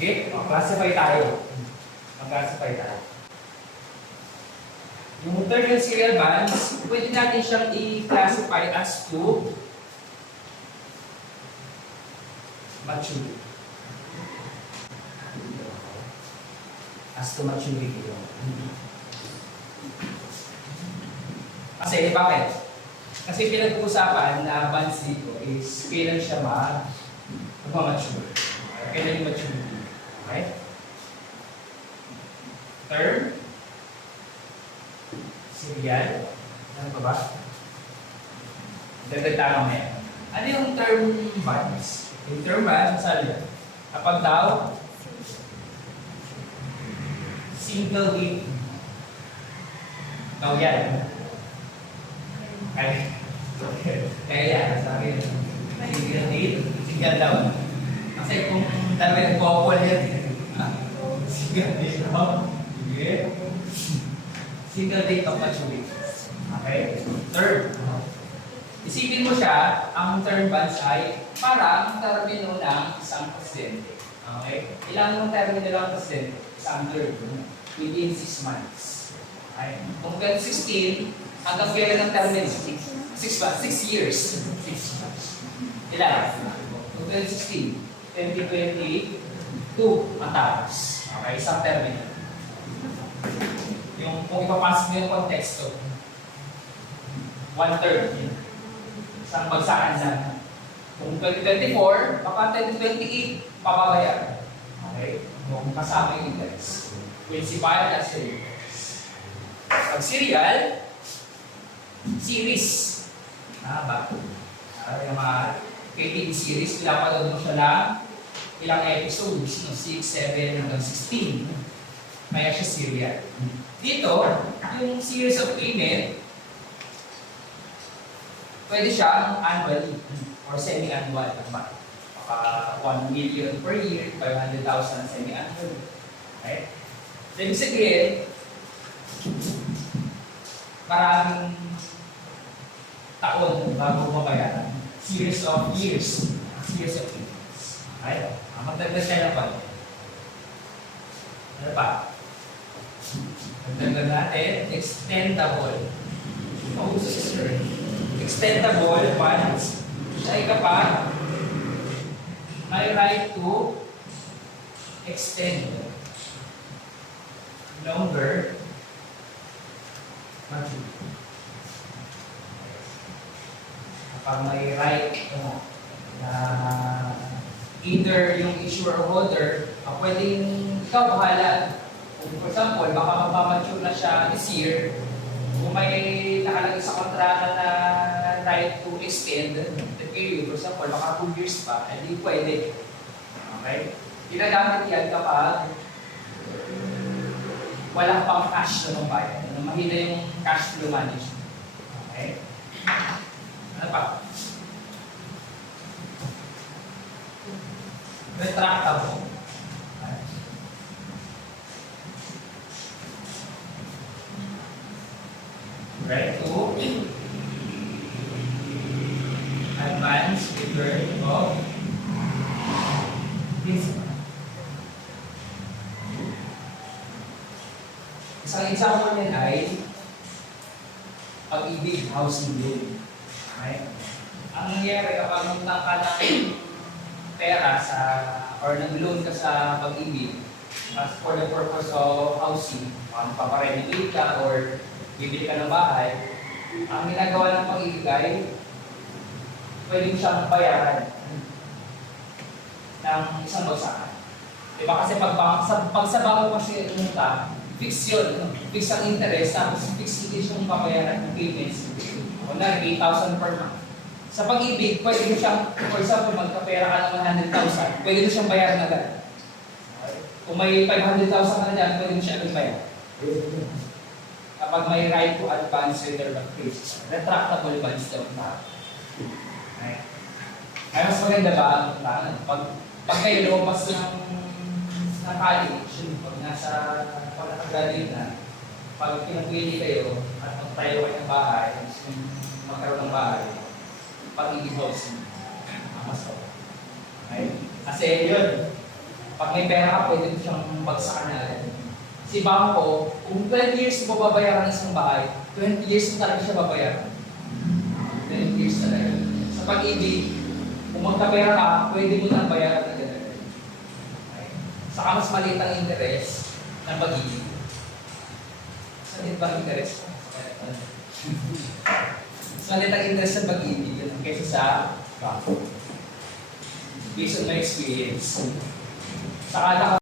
Okay? Classify tayo. Mag-classify tayo. Yung third and serial bands, pwede natin siyang i-classify as to maturity. As to maturity. Kasi, bakit? Kasi pinag-uusapan na bands dito is kailan siya mag-mature. Kailan yung maturity. Okay? Third, serial. Ano pa ba? Dagdag tayo mamaya. Ano yung term bands? Yung term bands, masabi yan. Kapag daw, single hit. Daw yan. Kaya yan, sabi yun. Single hit, single daw. Kasi kung dami nag-couple yan, single hit daw. Sige. Single date of maturity. Okay? Third, isipin mo siya, ang term bands ay parang termino ng isang presidente. Okay? Ilang termino lang presidente? Isang term. Within 6 months. Okay? Kung 2016, hanggang kailan ng termino? 6 years. 6 months. Ilan? Kung 2016, 2022, matapos. Okay? Isang termino. Yung kung ipapasok mo yung konteksto, 1/3. Isang bagsakan lang. Kung 2024, baka 2028, papabayar. Okay? Kung kasama yung interest. Principal at interest. Pag serial, series. Ba? Yung mga KTV series, pinapanood mo siya lang ilang episodes, 6, 7, hanggang 16. Kaya siya serial. Dito, yung series of payment, pwede siyang annually or semi-annual. Baka 1 million per year, 500,000 semi-annual. Okay? So, ibig sabihin, maraming taon bago mabayaran. Series of years. Series of payments. Okay? Magdagdag tayo ng pag. Ano pa? Magdagdag natin, extendable. Oh, sir. Extendable funds. Ay ka pa, may right to extend longer maturity. Kapag may right na either yung issuer or holder, pwedeng ikaw bahala. Kung for example, baka magmamature na siya this year, kung may nakalagay sa kontrata na right to extend the period, for example, baka 2 years pa, hindi pwede. Okay? Ginagamit yan kapag wala pang cash na bayad. Mahina yung cash flow management. Okay? Ano pa? Retractable. Right to advance return of principal. Isang example niyan ay Pag-ibig housing loan. Okay? Ang nangyayari kapag utang ka ng pera or nag-loan ka sa Pag-ibig as for the purpose of housing, paparenovate ka or bibili ka ng bahay, ang ginagawa ng Pag-ibig ay pwede siyang bayaran ng isang bagsakan. Diba kasi pag sa bangko kasi umutang, fix yun, fix ang interest, tapos fix din siyang babayaran ng payments. Wala, 8,000 per month. Sa Pag-ibig, pwede mo siyang, for example, magkapera ka ng 100,000, pwede mo siyang bayaran agad. Kung may 500,000 ka na dyan, pwede mo siya agad bayaran. Kapag may right to advance return of cases, retractable bonds daw na. Okay. Ay, mas maganda ba ang pag kayo lumabas ng college, pag nakagraduate na, pag pinapili kayo at magtayo kayo ng bahay, magkaroon ng bahay, Pag-ibig housing, mas okay. Kasi yun, Pag may pera ka, pwede mo siyang bagsakan na agad. Si bangko, kung 20 years mo babayaran ng isang bahay, 20 years mo talaga siya babayaran. 20 years talaga. Sa pag-ibig, kung magkapera ka, pwede mo nang bayaran agad. Okay? Saka mas maliit ang interest ng pag-ibig. Saan ba ang interest? Mas maliit ang interest ng pag-ibig kaysa sa bangko. Based on my experience. Saka